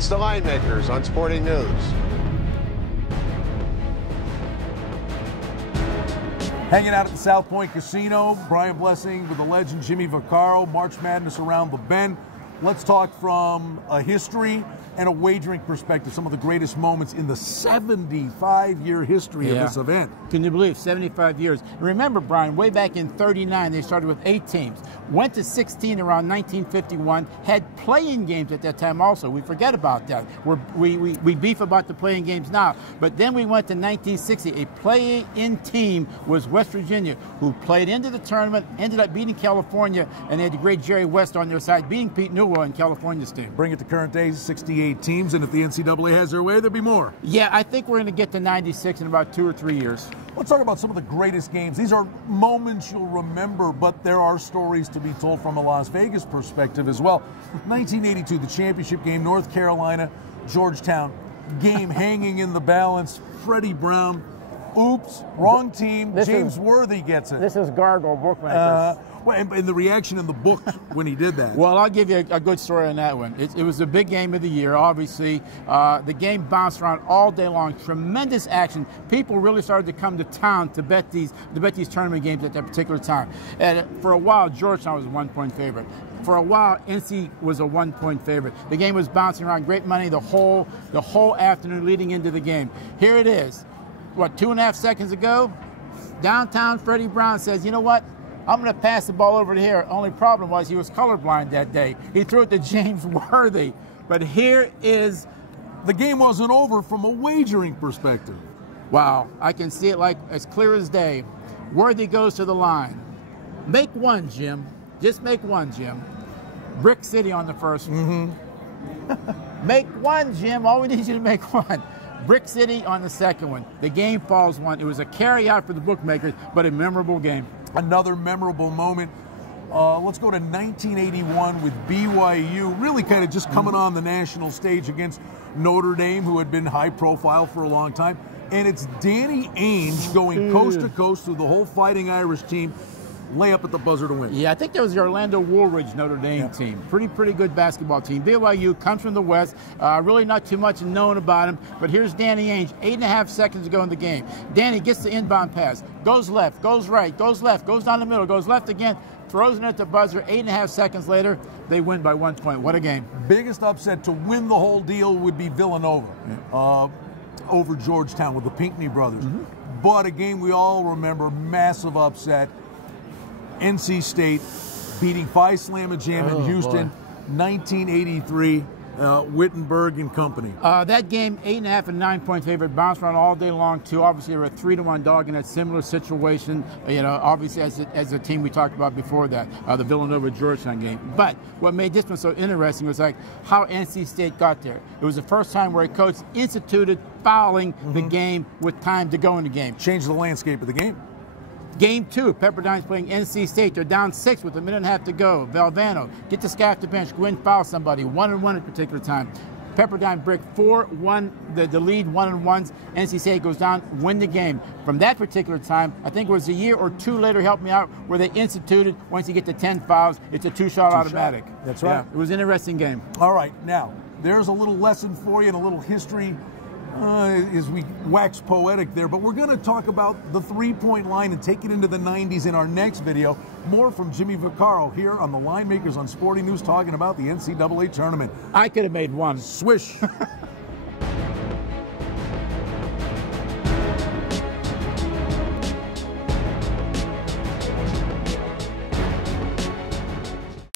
It's the Line Makers on Sporting News. Hanging out at the South Point Casino, Brian Blessing with the legend Jimmy Vaccaro, March Madness around the bend. Let's talk from a history and a wagering perspective, some of the greatest moments in the 75-year history of this event. Can you believe 75 years? Remember, Brian, way back in '39, they started with 8 teams, went to 16 around 1951, had playing games at that time also. We forget about that. We beef about the playing games now. But then we went to 1960. A play-in team was West Virginia, who played into the tournament, ended up beating California, and they had the great Jerry West on their side, beating Pete Newell in California's team. Bring it to current days, 68 teams, and if the NCAA has their way, there'll be more. Yeah, I think we're going to get to 96 in about 2 or 3 years. Let's talk about some of the greatest games. These are moments you'll remember, but there are stories to be told from a Las Vegas perspective as well. 1982, the championship game, North Carolina, Georgetown. Game hanging in the balance. Freddie Brown. Oops, wrong team. James Worthy gets it. This is Gargle Bookmakers. Well, and the reaction in the book when he did that. Well, I'll give you a good story on that one. It was a big game of the year, obviously. The game bounced around all day long. Tremendous action. People really started to come to town to bet these tournament games at that particular time. And for a while, Georgetown was a 1-point favorite. For a while, NC was a 1-point favorite. The game was bouncing around. Great money the whole afternoon leading into the game. Here it is. What, 2.5 seconds ago? Downtown Freddie Brown says, you know what? I'm going to pass the ball over to here. Only problem was he was colorblind that day. He threw it to James Worthy. But here is... The game wasn't over from a wagering perspective. Wow. I can see it like as clear as day. Worthy goes to the line. Make one, Jim. Just make one, Jim. Brick City on the first one. Make one, Jim. All we need you to make one. Brick City on the second one. The game falls one. It was a carry out for the bookmakers, but a memorable game. Another memorable moment. Let's go to 1981 with BYU, really kind of just coming on the national stage against Notre Dame, who had been high profile for a long time. And it's Danny Ainge going coast to coast through the whole Fighting Irish team. Lay up at the buzzer to win. Yeah, I think that was the Orlando Woolridge Notre Dame team. Pretty good basketball team. BYU comes from the West. Really not too much known about him. But here's Danny Ainge, 8.5 seconds to go in the game. Danny gets the inbound pass. Goes left, goes right, goes left, goes down the middle, goes left again. Throws it at the buzzer. 8.5 seconds later, they win by 1 point. What a game. Biggest upset to win the whole deal would be Villanova over Georgetown with the Pinckney brothers. But a game we all remember, massive upset. NC State beating Phi Slamma Jam in Houston, 1983, Wittenberg and company. That game, 8.5 and 9-point favorite, bounced around all day long too. Obviously, they were a 3-1 dog in that similar situation. You know, obviously as a team we talked about before that, the Villanova Georgetown game. But what made this one so interesting was like how NC State got there. It was the first time where a coach instituted fouling the game with time to go in the game. Changed the landscape of the game. Game 2, Pepperdine's playing NC State. They're down 6 with 1.5 to go. Valvano, get the sky off the bench, go in, foul somebody. 1-1 at a particular time. Pepperdine break 4-1, the lead, 1-1s. NC State goes down, win the game. From that particular time, I think it was a year or 2 later, help me out, where they instituted, once you get to 10 fouls, it's a 2-shot automatic. That's right. Yeah, it was an interesting game. All right, now, there's a little lesson for you and a little history as we wax poetic there, but we're going to talk about the three-point line and take it into the 90s in our next video. More from Jimmy Vaccaro here on the Line Makers on Sporting News, talking about the NCAA tournament. I could have made one. Swish.